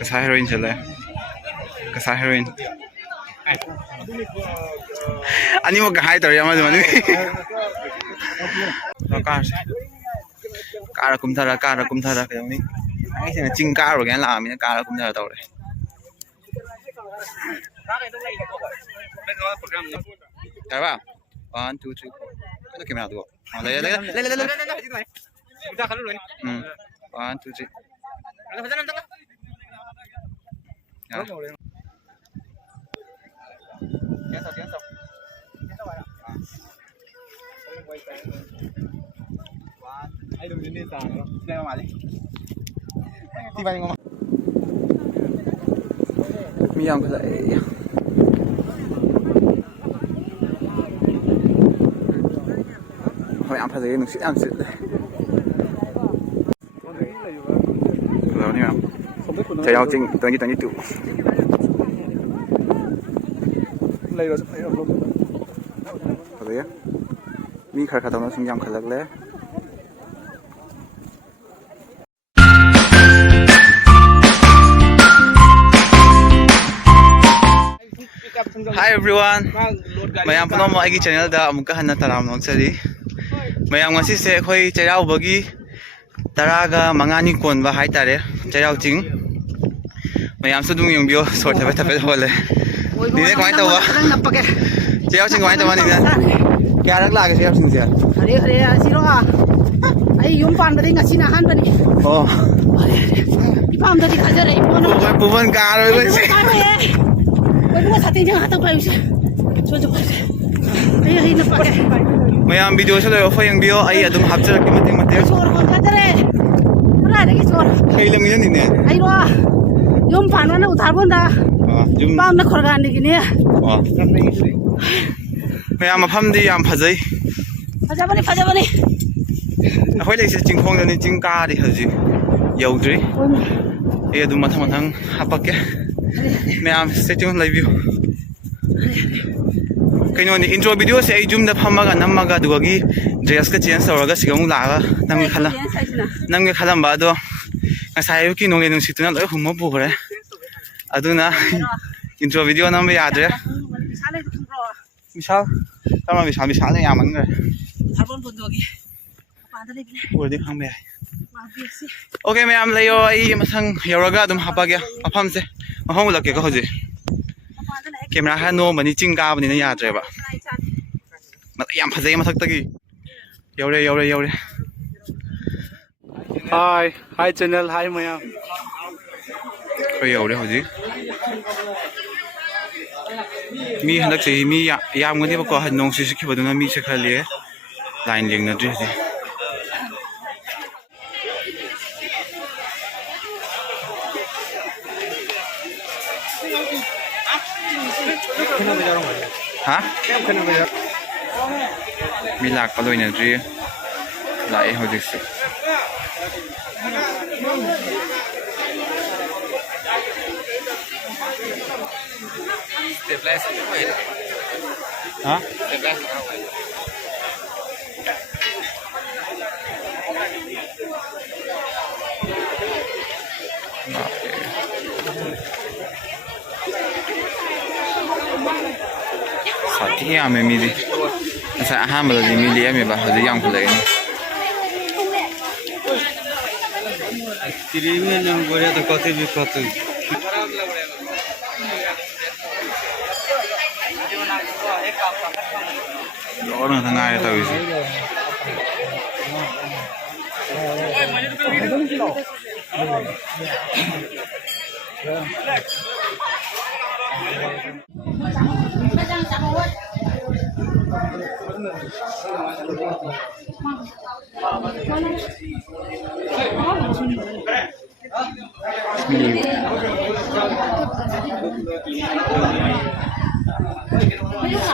Kasa heroin chale. Kasa heroin. Ani mo kahai tar yama mani. Kara kumthara kayong ni. Ai sina ching karo gan la mi kara kumthara tawre. Kaya ba? 1 2 3 4. Ano camera to? Le. 1 2 3. Ay dum din sa ano. Dai mali. Ti ba ngoma. Miyang kala eh. Hoy am phase nung sit am sit. Rồi nè. Chạy ao chinh 2022. Lấy rồi lấy rồi. Rồi. Mi khar khatam na sungyam khalak le. Hi everyone. Mayam puno mo agi channel da amuka hanna taram nong chali. Mayam ngasi se khoi chayaw bagi taraga mangani kon ba hai tare chayaw ching. Mayam su dung yung bio sort tape tape hole. Ni ne kwai tawa. Chayaw ching kwai tawa ni ne. Kya rak la ga chayaw ching sia. Hare siro a. Ai yum pan ba ding ngasi na han ba ni. Oh. Ipam da di khajare ipono. Puban ka roi ba si. Wai bu sa tin jang hata pa use. Chol chol. Ai na pa ke. Mayam video sa lo fa yung bio ai adum hapchar ki mate. Sor ko khajare. Ra de ki sor. Kai lam ni ne. Ai ro. Yum pan na uthar bon da. Jum pam na khorgan ni ne. Mayam mafam di yam phajai. Phajabani. Akhoi lei se chingkhong da ni chingka di haji. Yaudri. Ai adum mathang hapake. Mayam stay tuned live view. Kaino ni intro video se ai jum da phamaga namaga dugi dress ka change tawraga sigamu laga namge khalam ba do ngasai ki nong enung situna loi humma bukhre aduna intro video nam yadre misal tama misal ne yaman gre harbon bondogi panda le bile urde khangbe okay me am layo ai masang yoraga dum hapage afam se mahong ulake ka hoje camera ha no mani chingka bani na yadre ba yam phajai mathak tagi yore Hi channel, hi Maya. Koi yore hoji mi hanak se mi yam ngani ba ko hanong si sikhi baduna mi se khale line leng na dre ha mi lak pa loi na dre lai hoji se hả? Sati ya me mili. Sa hamba di mili ya me ba hadi yang kulai. Kirimi nang gore to kote bi kote. Orang tengah ya tahu sih.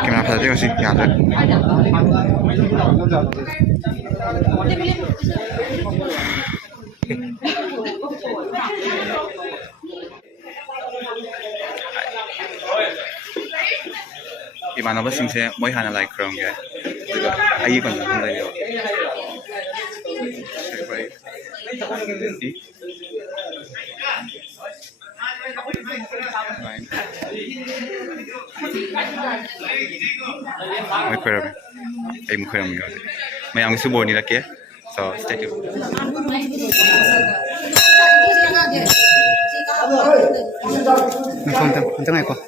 Kenapa tadi masih nyala? Gimana ba sing se moi hana like krong ge. Ai kon nang dai yo. ไม่เคยรับไอ้ไม่เคยรับมีอะไรไม่ยังสุโบนี่ละเกะ so stay tuned มันจะไงกว่า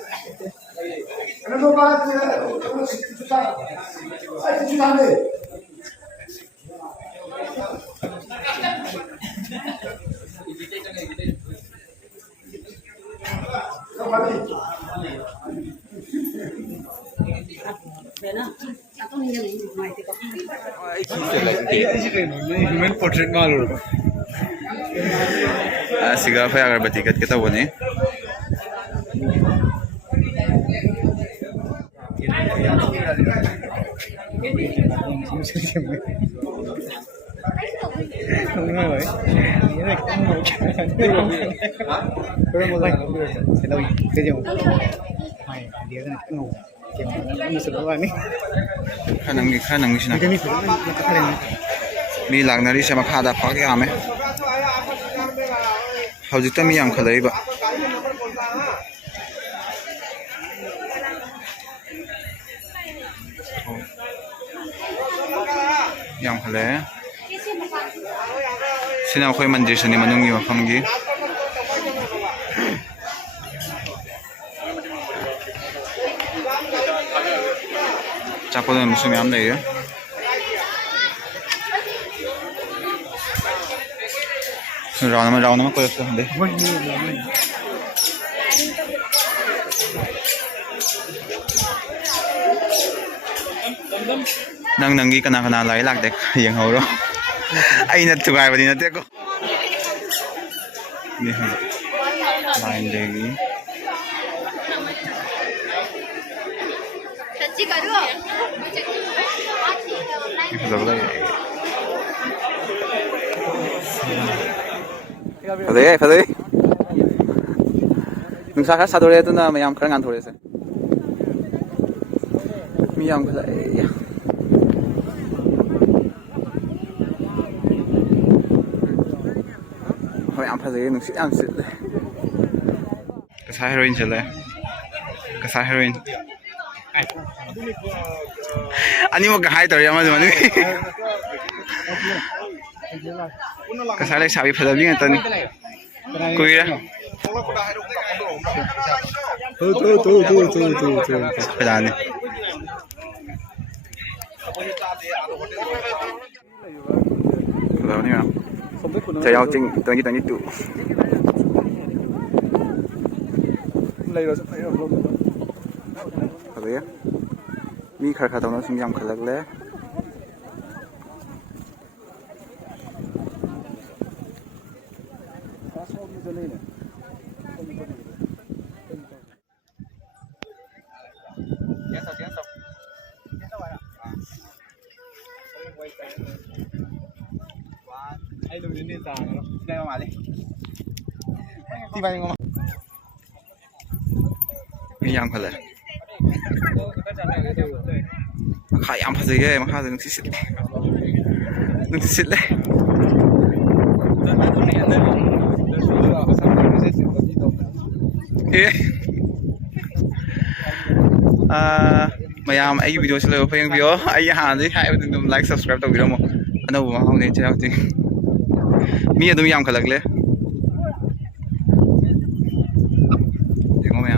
human portrait malu cigar फै अगरबत्ती कत kita bone kanang sina mi lagnari se makhada phak ya me hojita mi yang khalai ba yang khalai sina khoi mandir sani manung gi mafam gi chapodan musum yam dai round nama koy sa de nang kana lai lak de yang ho ro ai na tugai badi na te ko ni ha line de gi सच्ची करो Fadai nungsa khar sa dore tu na mayam khar ngan thore se miyam khalai hoi am phadai nungsi am sit le kasa heroin chale kasa heroin ani mo ga hai tor yama mani kasa le sabi phadabi ngatan kuira pedane law ni ma cha yao jing 2022 lấy rồi phải rồi phadai mi khar kha tawna sum yam khalak le ai đừng đến nền tảng nó đây mà đi đi vào ngoma mi yam khalai makha yam phadai ye makha de nungsi sit le mayam ai video se lo phayang video ai ha dei hai dum like subscribe to video mo ano ma hong ne chao ti mi adum yam khalak le देखो मैं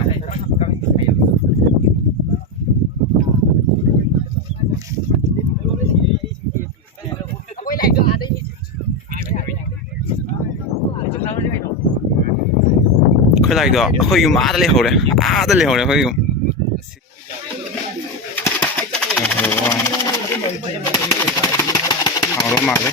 khơi lại đó khơi yum á lên hồ đấy khơi yum hào lắm mà đấy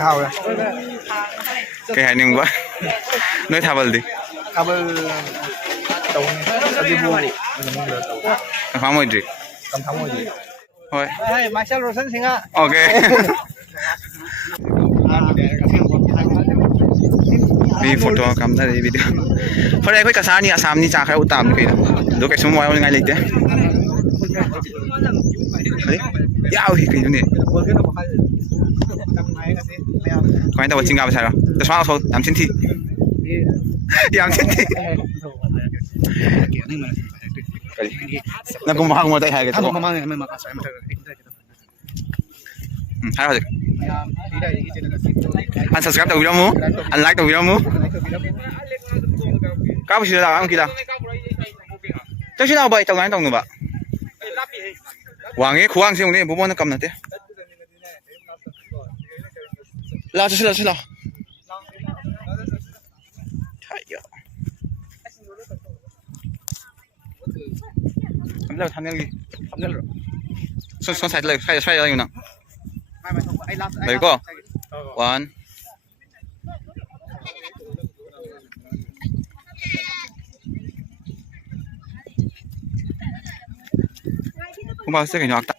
hào rồi cái hai niệm quá nói thà bal đi kabel tahun tadi bu không mau đi cầm thắng rồi gì thôi hey Marshall Rosen singa ok vì photo cầm ra video hôm nay cái cả sáng đi Assam đi trả khai utam kì ดูไก่สมมติว่ายังไงเลยเด้เฮ้ยยาวอีกนิดนึง คนขึ้นมาใครจำไหมกันสิไม่เอา 关键到我金嘎不才了，这双手两千 T，两千 T，那公忙我再下个他多，们忙没忙啥么？还有这个，按 subscribe 到video mu，按 like 到video mu，搞不起来了，俺记得，这是那不到俺动的吧？王爷苦昂兄弟，不帮那干那的，拉就是了是了，哎呀。ทำได้เลยทำได้เลยส่วนใส่เลยใส่อะไรอยู่นะเลยก็วันผมบอกเสียกันอยู่อักตา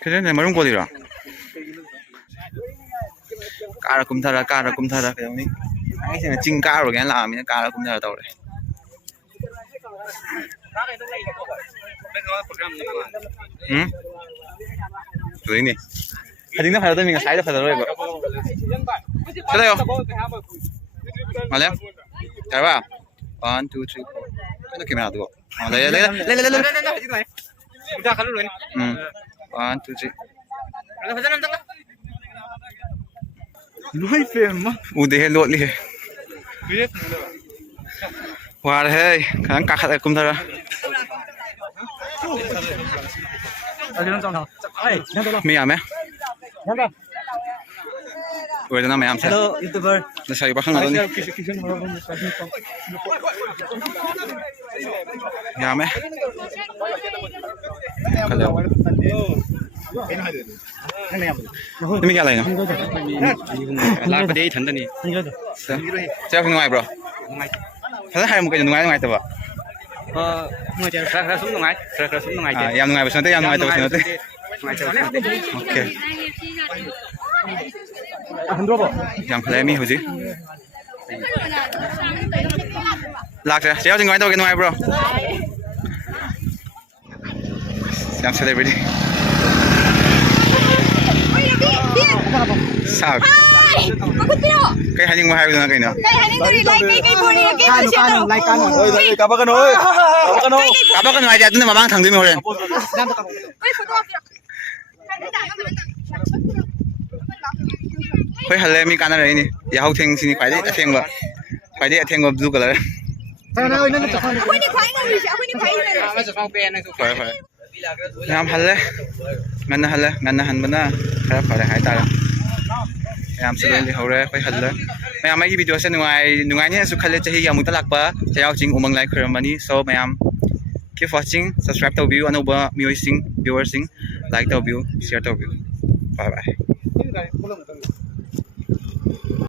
คือเนี่ยมารุ่งกูดีหรอการกุมธาราการกุมธาราอย่างนี้ไอ้สิ่งจริงการหรือไงล่ะมีการกุมธาราตัวเลยตัวนี้ถ้าจริงๆถ้าเราต้องมีการใช้ต้องเราเลยก็ใช่เลยเหรอมาแล้วใช่ป่ะ one two three four ไม่ต้องเก็บมาตัวเลยเลยone two three ลุยเฟมมั้ง อุดเห็นโลดเลยว่าเลยข้างกักกุมธารามีอะไรไหมเวลาน้ำไม่อ้ำใช่ Hello YouTuber จะใส่ปะข้างหลังนี่ยาไหมกันแล้วนี่มีอะไรเนาะ ลากไปได้ทันตอนนี้ เจ้าเป็นไงบรอถ้าใครมึงก็จะไงตัว เมื่อจะกระสุนตรงไหนกระสุนตรงไหน ยามไงไปสนใจยามไงตัวสนใจโอเคยามเพลมีหัวจีหลักเจ้าจะไงตัวกันไงบรอยามเซเลบริตี้สาว kay haning mahawi na kayo no Kapan ka noy? kapag kan ay dito na mamang thang dumi horen hoy hale mi kana rai ni ya hau theng sini khwai dai atheng ba khwai dai atheng ba blue color yam hale ngan han bana khara khara hai ta yam se le hore khoi hal le mayam ai video se nungai ne su khale chahi yamu talak pa chayau jing umang lai khramani so mayam keep watching subscribe to view anoba music viewers sing like to view share to view bye bye